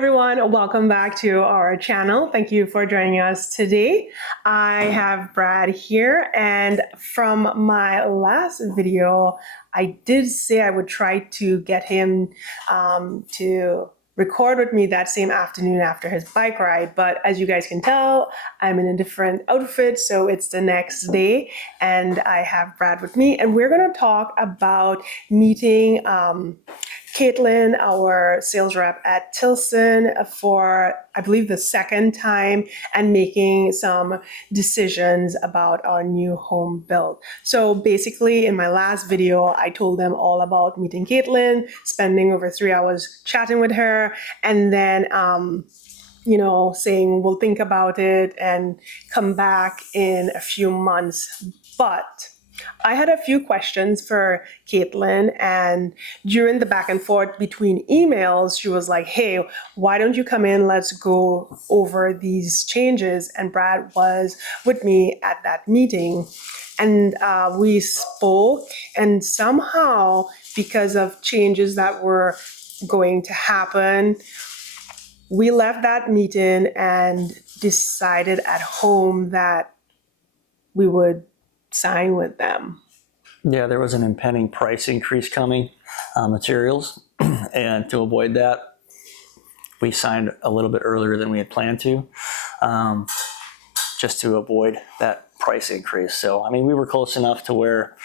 everyone, welcome back to our channel. Thank you for joining us today. I have Brad here, and from my last video, I did say I would try to get him to record with me that same afternoon after his bike ride, but as you guys can tell, I'm in a different outfit, so it's the next day, and I have Brad with me, and we're going to talk about meeting Katlyn, our sales rep at Tilson, for, I believe, the second time, and making some decisions about our new home build. So basically, in my last video, I told them all about meeting Katlyn, spending over 3 hours chatting with her, and then saying we'll think about it and come back in a few months. But I had a few questions for Katlyn, and during the back and forth between emails, she was like, hey, why don't you come in? Let's go over these changes. And Brad was with me at that meeting, and we spoke, and somehow, because of changes that were going to happen, we left that meeting and decided at home that we would sign with them. Yeah, there was an impending price increase coming on materials, and to avoid that, we signed a little bit earlier than we had planned to, just to avoid that price increase. So, I mean, we were close enough to where,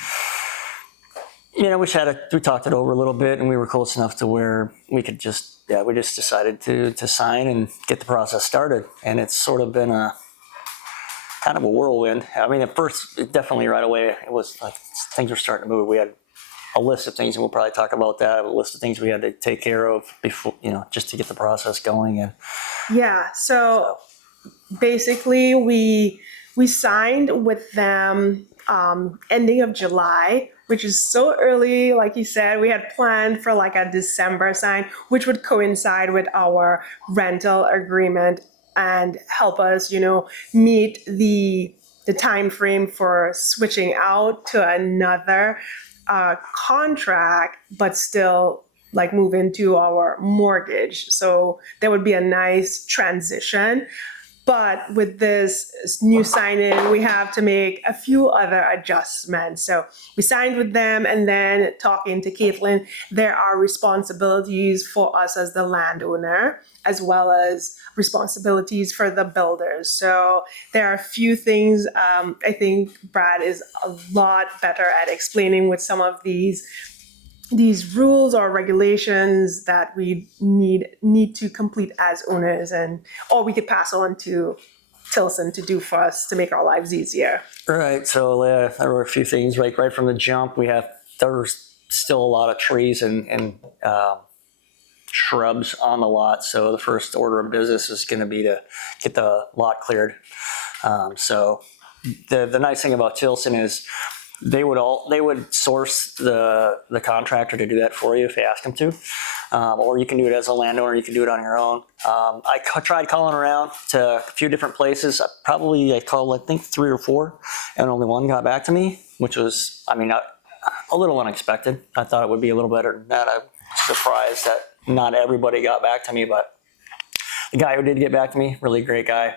we talked it over a little bit, and we were close enough to where we could we just decided to sign and get the process started. And it's sort of been kind of a whirlwind. I mean, at first, definitely right away, it was like things were starting to move. We had a list of things, and we'll probably talk about that, a list of things we had to take care of before, just to get the process going. And so basically, we signed with them ending of July, which is so early. Like you said, we had planned for like a December sign, which would coincide with our rental agreement and help us, meet the time frame for switching out to another contract, but still like move into our mortgage. So there would be a nice transition. But with this new sign-in, we have to make a few other adjustments. So we signed with them, and then talking to Katlyn, there are responsibilities for us as the landowner, as well as responsibilities for the builders. So there are a few things I think Brad is a lot better at explaining with some of these rules or regulations that we need to complete as owners, or we could pass on to Tilson to do for us to make our lives easier. Right. So there were a few things right from the jump. There were still a lot of trees and shrubs on the lot. So the first order of business is going to be to get the lot cleared. So the nice thing about Tilson is they would source the contractor to do that for you if you ask them to, or you can do it as a landowner. You can do it on your own. I tried calling around to a few different places. I called, I think, 3 or 4, and only one got back to me, which was, a little unexpected. I thought it would be a little better than that. I'm surprised that not everybody got back to me, but the guy who did get back to me, really great guy,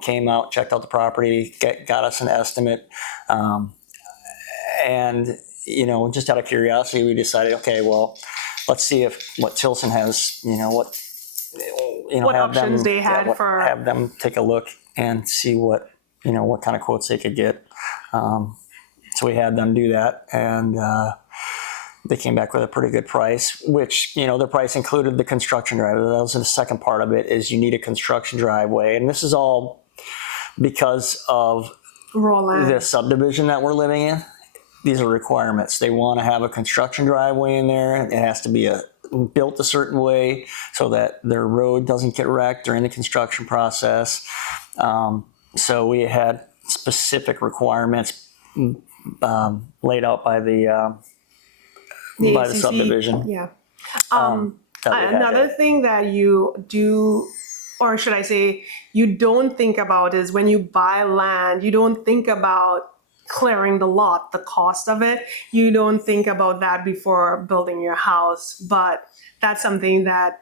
came out, checked out the property, got us an estimate. And, just out of curiosity, we decided, okay, well, let's see what Tilson has, what options they had have them take a look and see what kind of quotes they could get. So we had them do that, and they came back with a pretty good price, which, the price included the construction driveway. That was the second part of it, is you need a construction driveway. And this is all because of the subdivision that we're living in. These are requirements. They want to have a construction driveway in there. It has to be built a certain way so that their road doesn't get wrecked during the construction process. So we had specific requirements laid out by the subdivision. Yeah. Another thing that you do, or should I say, you don't think about, is when you buy land, you don't think about clearing the lot, the cost of it. You don't think about that before building your house, but that's something that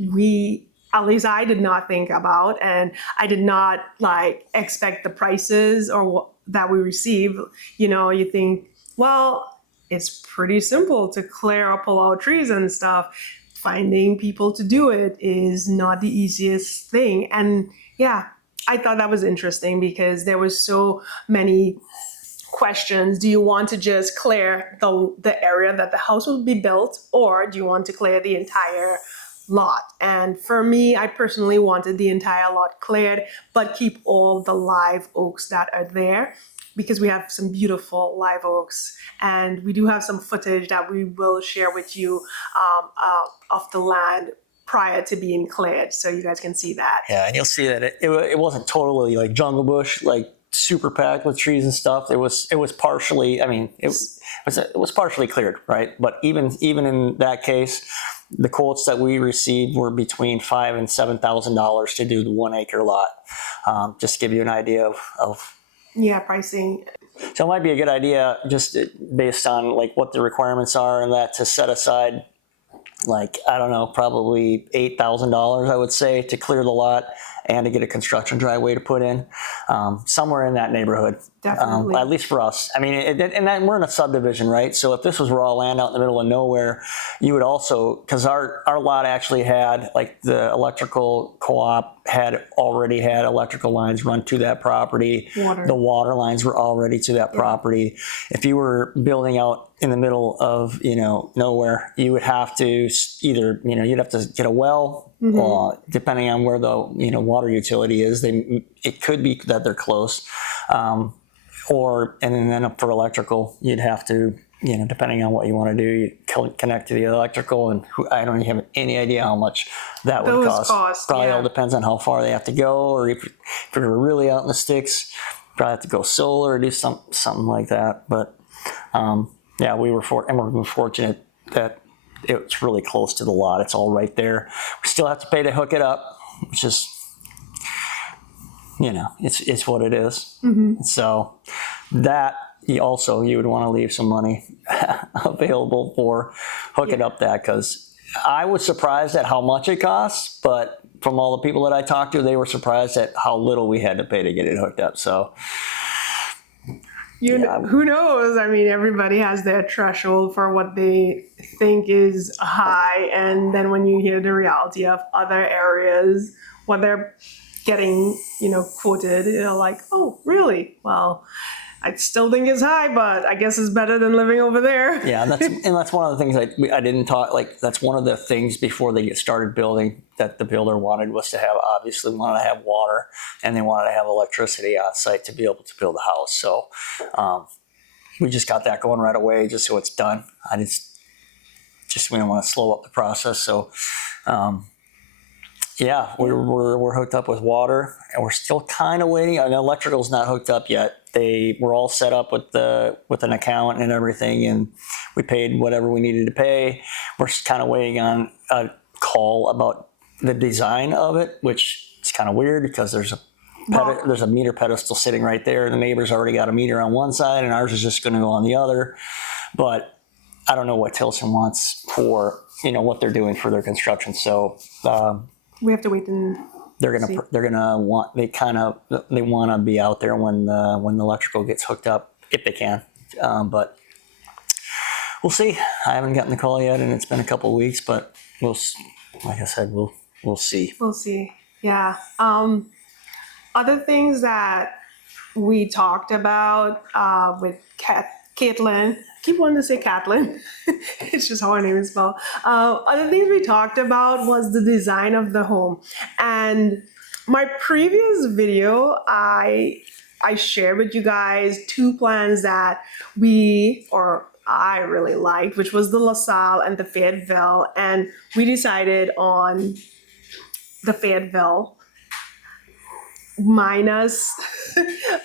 at least I did not think about, and I did not like expect the prices or that we receive. You think, well, it's pretty simple to clear or pull out trees and stuff. Finding people to do it is not the easiest thing. And yeah, I thought that was interesting because there was so many questions. Do you want to just clear the area that the house will be built, or do you want to clear the entire lot? And for me, I personally wanted the entire lot cleared, but keep all the live oaks that are there, because we have some beautiful live oaks, and we do have some footage that we will share with you of the land prior to being cleared, so you guys can see that. Yeah, and you'll see that it wasn't totally like jungle bush, like super packed with trees and stuff. It was partially. I mean, it was partially cleared, right? But even in that case, the quotes that we received were between $5,000 and $7,000 to do the 1 acre lot. Just to give you an idea of Pricing. So it might be a good idea, just based on like what the requirements are and that, to set aside, like, I don't know, probably $8,000, I would say, to clear the lot and to get a construction driveway to put in, somewhere in that neighborhood. Definitely. At least for us. I mean, and we're in a subdivision, right? So if this was raw land out in the middle of nowhere, you would also, because our lot actually had, like, the electrical co-op already had electrical lines run to that property. The water lines were already to that property. If you were building out in the middle of, nowhere, you would have to either, you'd have to get a well, depending on where the, water utility is. It could be that they're close. And then for electrical, you'd have to, depending on what you want to do, you connect to the electrical, and I don't even have any idea how much that would cost. Probably all depends on how far they have to go, or if you're really out in the sticks, probably have to go solar or do something like that. But we're fortunate that it's really close to the lot. It's all right there. We still have to pay to hook it up, which is, it's what it is. So that you would want to leave some money available for hooking up that, because I was surprised at how much it costs, but from all the people that I talked to, they were surprised at how little we had to pay to get it hooked up. So who knows? I mean, everybody has their threshold for what they think is high, and then when you hear the reality of other areas, what they're getting, quoted, like, oh, really? Well, I still think it's high, but I guess it's better than living over there. Yeah, and that's one of the things I didn't talk, like, that's one of the things before they get started building that the builder wanted, was to have, obviously wanted to have water, and they wanted to have electricity on site to be able to build a house. So we just got that going right away, just so it's done. We don't want to slow up the process. So we're hooked up with water, and we're still kind of waiting. The electrical's not hooked up yet. They were all set up with an account and everything, and we paid whatever we needed to pay. We're kind of waiting on a call about the design of it, which is kind of weird because there's a meter pedestal sitting right there. The neighbor's already got a meter on one side, and ours is just going to go on the other. But I don't know what Tilson wants for, what they're doing for their construction. So we have to wait and they want to be out there when the electrical gets hooked up, if they can. But we'll see. I haven't gotten the call yet, and it's been a couple of weeks, but like I said, we'll see. We'll see. Yeah. Other things that we talked about with Katlyn. I keep wanting to say Katlyn. It's just how her name is spelled. Other things we talked about was the design of the home. And my previous video, I shared with you guys two plans that I really liked, which was the LaSalle and the Fayetteville. And we decided on the Fayetteville minus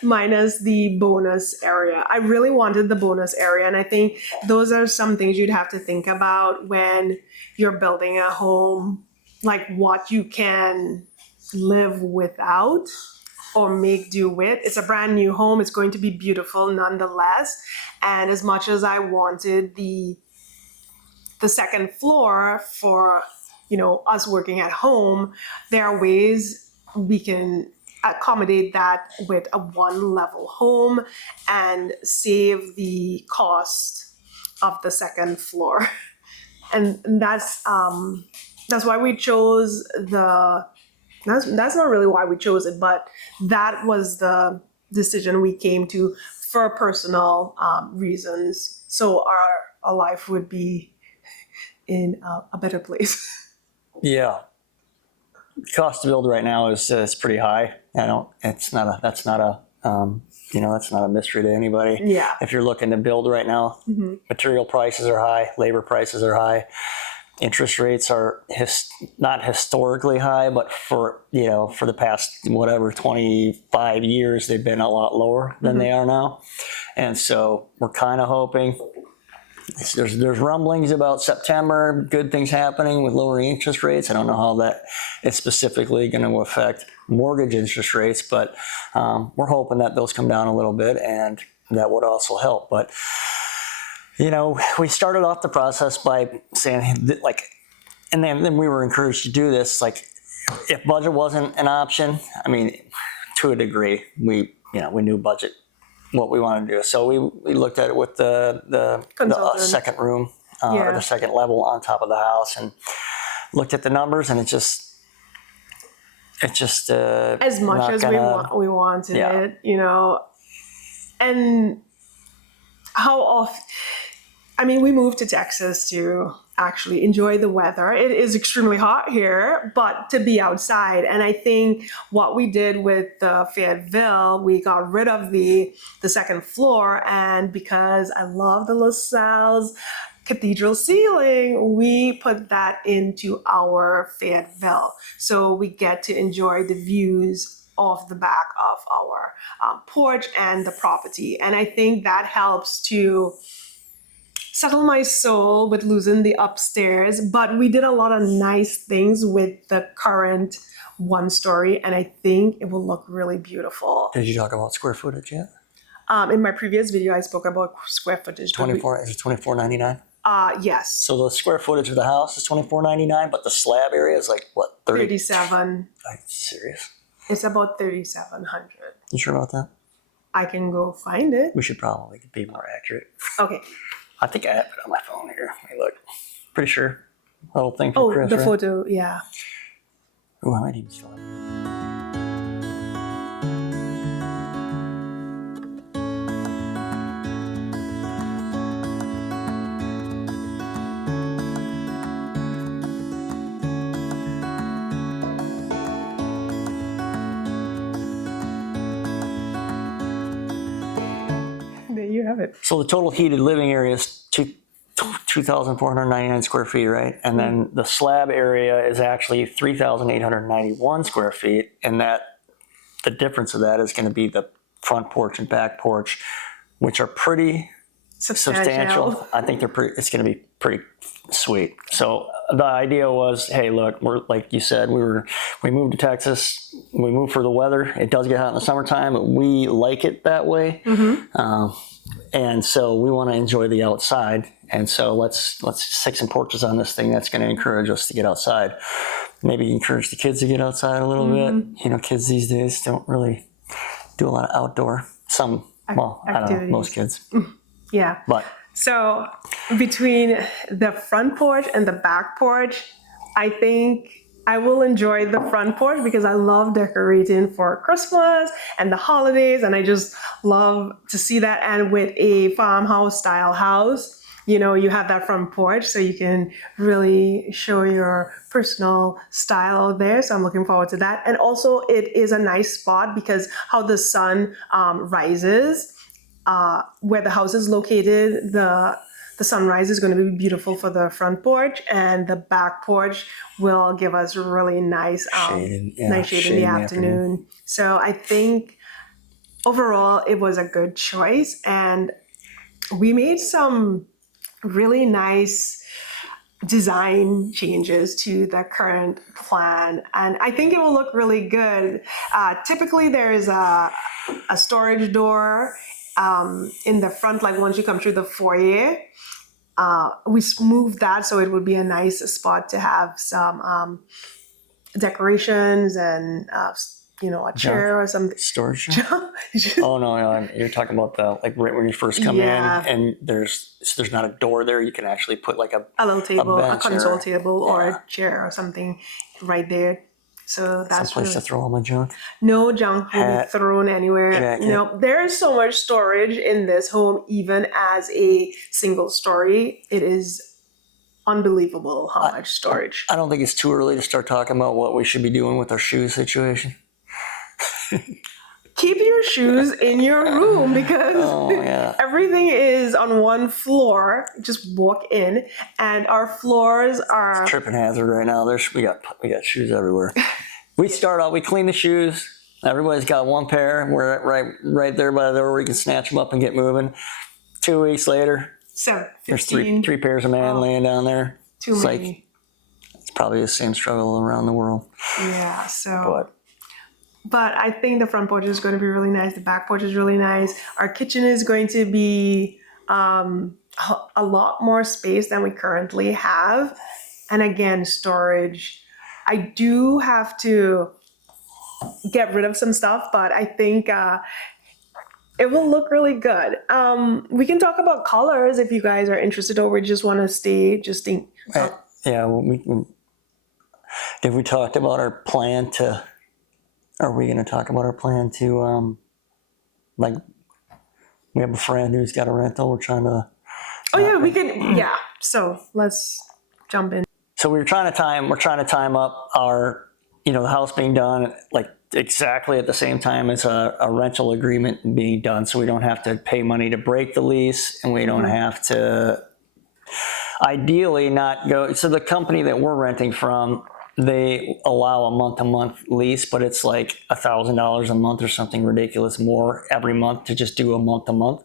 the bonus area. I really wanted the bonus area, and I think those are some things you'd have to think about when you're building a home, like what you can live without or make do with. It's a brand new home. It's going to be beautiful nonetheless. And as much as I wanted the second floor for us working at home, there are ways we can accommodate that with a one level home and save the cost of the second floor. And that's why we chose that's not really why we chose it, but that was the decision we came to for personal reasons. So our life would be in a better place. Yeah. Cost to build right now is pretty high. That's not a mystery to anybody. Yeah. If you're looking to build right now, material prices are high, labor prices are high. Interest rates are not historically high, but for the past 25 years, they've been a lot lower than they are now. And so we're kind of hoping there's rumblings about September, good things happening with lowering interest rates. I don't know how that is specifically going to affect mortgage interest rates, but we're hoping that those come down a little bit, and that would also help. But we started off the process by saying, and then we were encouraged to do this. Like, if budget wasn't an option, I mean, to a degree, we knew budget, what we wanted to do. So we looked at it with the second room or the second level on top of the house, and looked at the numbers, and it's just as much as we wanted it, and how often. I mean, we moved to Texas to actually enjoy the weather. It is extremely hot here, but to be outside. And I think what we did with Fayetteville, we got rid of the second floor. And because I love the LaSalle's cathedral ceiling, we put that into our Fayetteville. So we get to enjoy the views off the back of our porch and the property. And I think that helps to settle my soul with losing the upstairs, but we did a lot of nice things with the current one story, and I think it will look really beautiful. Did you talk about square footage yet? In my previous video, I spoke about square footage. Is it $24.99? Yes. So the square footage of the house is $24.99, but the slab area is like what, 37. Are you serious? It's about 3,700. You sure about that? I can go find it. We should probably be more accurate. Okay. I think I have it on my phone here. Let me look. Pretty sure. The whole thing for Chris, the right? photo, yeah. Oh, I might even still have it. There you have it. So the total heated living area is 2,499 square feet, right? And then the slab area is actually 3,891 square feet. And the difference of that is going to be the front porch and back porch, which are pretty substantial. I think it's going to be pretty sweet. So the idea was, hey, look, we're, like you said, we moved to Texas. We moved for the weather. It does get hot in the summertime, but we like it that way. And so we want to enjoy the outside. And so let's stick some porches on this thing that's going to encourage us to get outside. Maybe encourage the kids to get outside a little bit. Kids these days don't really do a lot of outdoor. Some, I don't know, most kids. Yeah. But so between the front porch and the back porch, I think I will enjoy the front porch because I love decorating for Christmas and the holidays, and I just love to see that. And with a farmhouse style house, you have that front porch, so you can really show your personal style there. So I'm looking forward to that. And also it is a nice spot because how the sun rises, where the house is located, the sunrise is going to be beautiful for the front porch, and the back porch will give us really nice shade in the afternoon. So I think overall it was a good choice, and we made some really nice design changes to the current plan, and I think it will look really good. Typically there is a storage door in the front, like once you come through the foyer, we moved that so it would be a nice spot to have some decorations and a chair or something. Storage. Oh no, you're talking about the like right when you first come in, and there's not a door there. You can actually put like a little table, a console or, table, or a chair or something right there. So that's some place to throw all my junk. No junk will be thrown anywhere. Jacket. There is so much storage in this home, even as a single story. It is unbelievable how much storage. I don't think it's too early to start talking about what we should be doing with our shoe situation. Keep your shoes in your room because everything is on one floor. Just walk in, and our floors are it's a tripping hazard right now. We got shoes everywhere. We clean the shoes. Everybody's got one pair. We're right there by the door where you can snatch them up and get moving. 2 weeks later, there's three pairs of man laying down there. Too many. It's probably the same struggle around the world. Yeah. But I think the front porch is going to be really nice. The back porch is really nice. Our kitchen is going to be a lot more space than we currently have. And again, storage. I do have to get rid of some stuff, but I think it will look really good. We can talk about colors if you guys are interested, or we just want to stay If we talked about our plan to... Are we going to talk about our plan to, like, we have a friend who's got a rental. We're trying to. Oh yeah, we can. Yeah. So let's jump in. So we're trying to time up our, the house being done like exactly at the same time as a rental agreement being done, so we don't have to pay money to break the lease, and we don't have to. Ideally, not go. So the company that we're renting from, they allow a month-to-month lease, but it's like $1,000 a month or something ridiculous more every month to just do a month-to-month.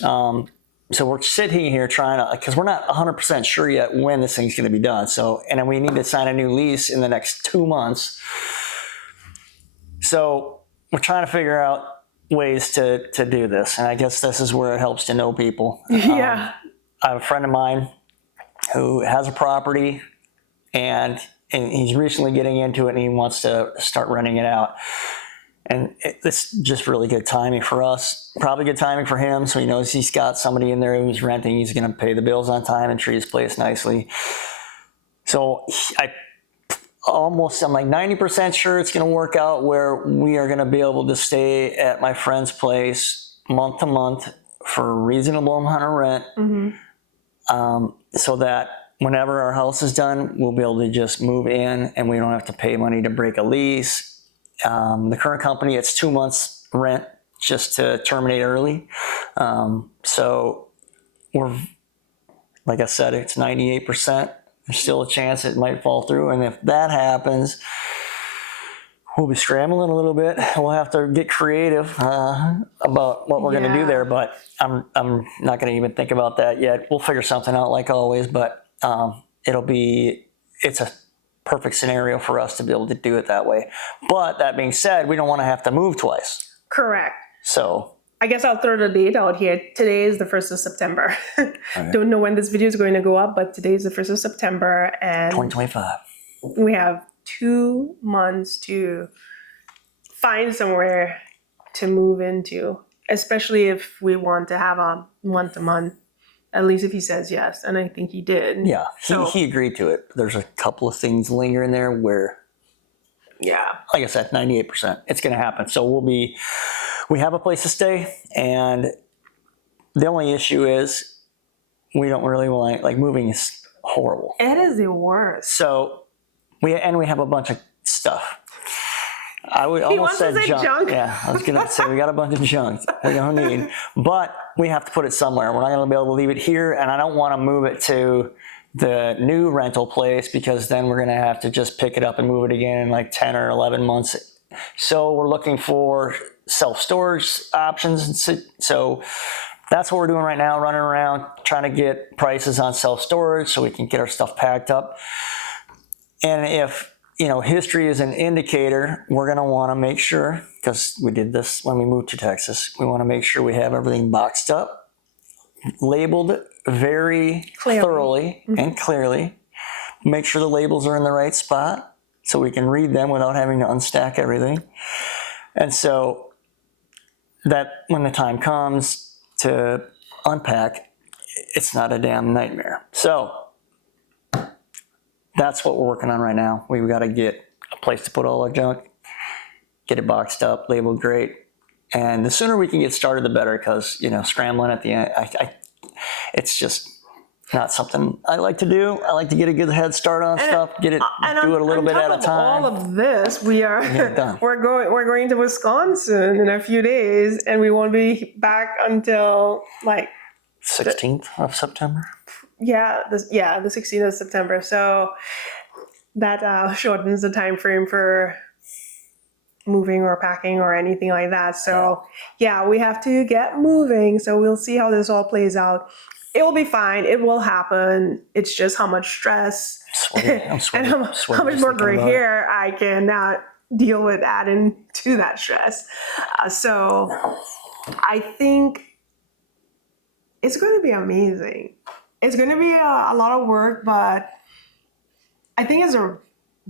So we're sitting here trying to, because we're not 100% sure yet when this thing's going to be done. So, and then we need to sign a new lease in the next 2 months. So we're trying to figure out ways to do this. And I guess this is where it helps to know people. Yeah. I have a friend of mine who has a property, and he's recently getting into it, and he wants to start renting it out. And it's just really good timing for us. Probably good timing for him, so he knows he's got somebody in there who's renting. He's going to pay the bills on time and treat his place nicely. So I'm like 90% sure it's going to work out where we are going to be able to stay at my friend's place month to month for a reasonable amount of rent. Mm-hmm. So that whenever our house is done, we'll be able to just move in and we don't have to pay money to break a lease. The current company, it's 2 months rent just to terminate early. So we're, like I said, it's 98%. There's still a chance it might fall through. And if that happens, we'll be scrambling a little bit. We'll have to get creative about what we're going to do there. But I'm not going to even think about that yet. We'll figure something out like always. But it's a perfect scenario for us to be able to do it that way. But that being said, we don't want to have to move twice. Correct. So I guess I'll throw the date out here. Today is the 1st of September. Okay. Don't know when this video is going to go up, but today is the 1st of September. And 2025. We have 2 months to find somewhere to move into, especially if we want to have a month-to-month. At least if he says yes, and I think he did. Yeah, he agreed to it. There's a couple of things lingering there where, like I said, 98%, it's going to happen. So we have a place to stay, and the only issue is we don't really like moving is horrible. It is the worst. So we have a bunch of stuff. I would almost say junk. Yeah, I was gonna say we got a bunch of junk we don't need, but we have to put it somewhere. We're not gonna be able to leave it here, and I don't want to move it to the new rental place because then we're gonna have to just pick it up and move it again in like 10 or 11 months. So we're looking for self-storage options. So that's what we're doing right now, running around trying to get prices on self-storage so we can get our stuff packed up. And if history is an indicator, we're going to want to make sure, because we did this when we moved to Texas, we want to make sure we have everything boxed up, labeled, very thoroughly and clearly. Make sure the labels are in the right spot so we can read them without having to unstack everything. And so that when the time comes to unpack, it's not a damn nightmare. So that's what we're working on right now. We've got to get a place to put all our junk, get it boxed up, labeled great. And the sooner we can get started, the better, because, you know, scrambling at the end, it's just not something I like to do. I like to get a good head start on stuff, do it a little bit at a time. All of this, we're done. we're going to Wisconsin in a few days, and we won't be back until like 16th of September. the 16th of September. So that shortens the time frame for moving or packing or anything like that. So yeah, we have to get moving. So we'll see how this all plays out. It will be fine. It will happen. It's just how much stress I'm sweating. and how much more gray hair I can deal with adding to that stress. So I think it's going to be amazing. It's going to be a lot of work, but I think it's a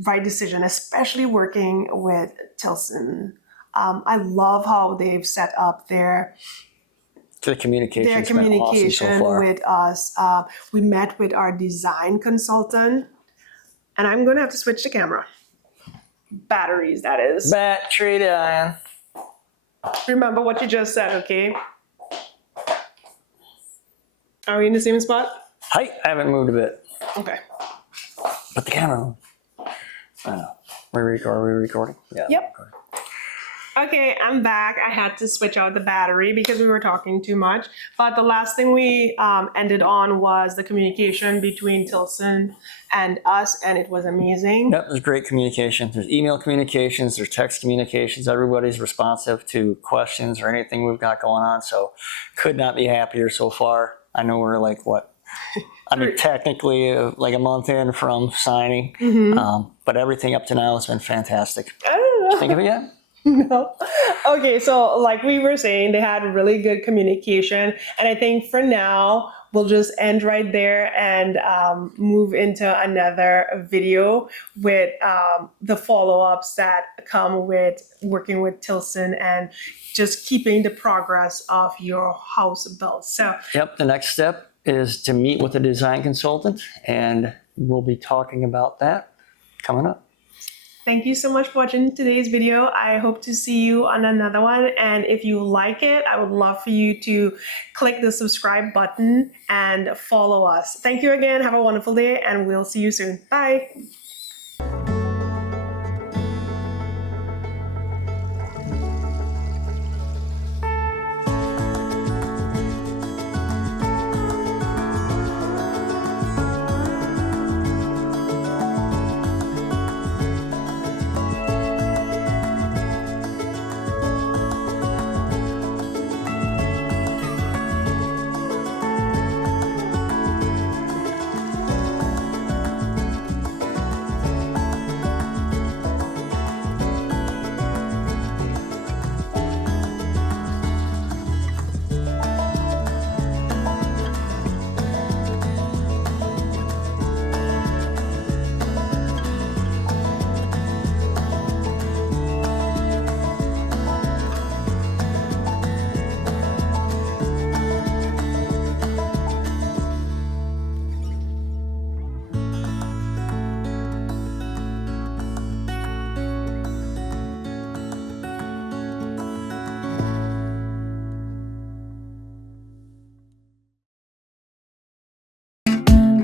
right decision, especially working with Tilson. I love how they've set up their communication so with us. We met with our design consultant, and I'm going to have to switch the camera. Batteries, that is. Battery dying. Remember what you just said, okay? Are we in the same spot? I haven't moved a bit. Okay. But the camera. We're recording? Yeah. Yep. Okay, I'm back. I had to switch out the battery because we were talking too much. But the last thing we ended on was the communication between Tilson and us, and it was amazing. Yep, there's great communication. There's email communications, there's text communications. Everybody's responsive to questions or anything we've got going on. So could not be happier so far. I know we're like, what? I mean, technically like a month in from signing, but everything up to now has been fantastic. I don't know. Did you think of it yet? No. Okay, so like we were saying, they had really good communication. And I think for now, we'll just end right there and move into another video with the follow-ups that come with working with Tilson and just keeping the progress of your house built. So, yep, the next step is to meet with a design consultant, and we'll be talking about that coming up. Thank you so much for watching today's video. I hope to see you on another one. And if you like it, I would love for you to click the subscribe button and follow us. Thank you again. Have a wonderful day, and we'll see you soon. Bye.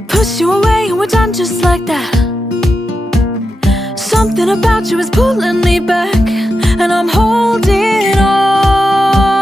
Push you away and we're done just like that. Something about you is pulling me back, and I'm holding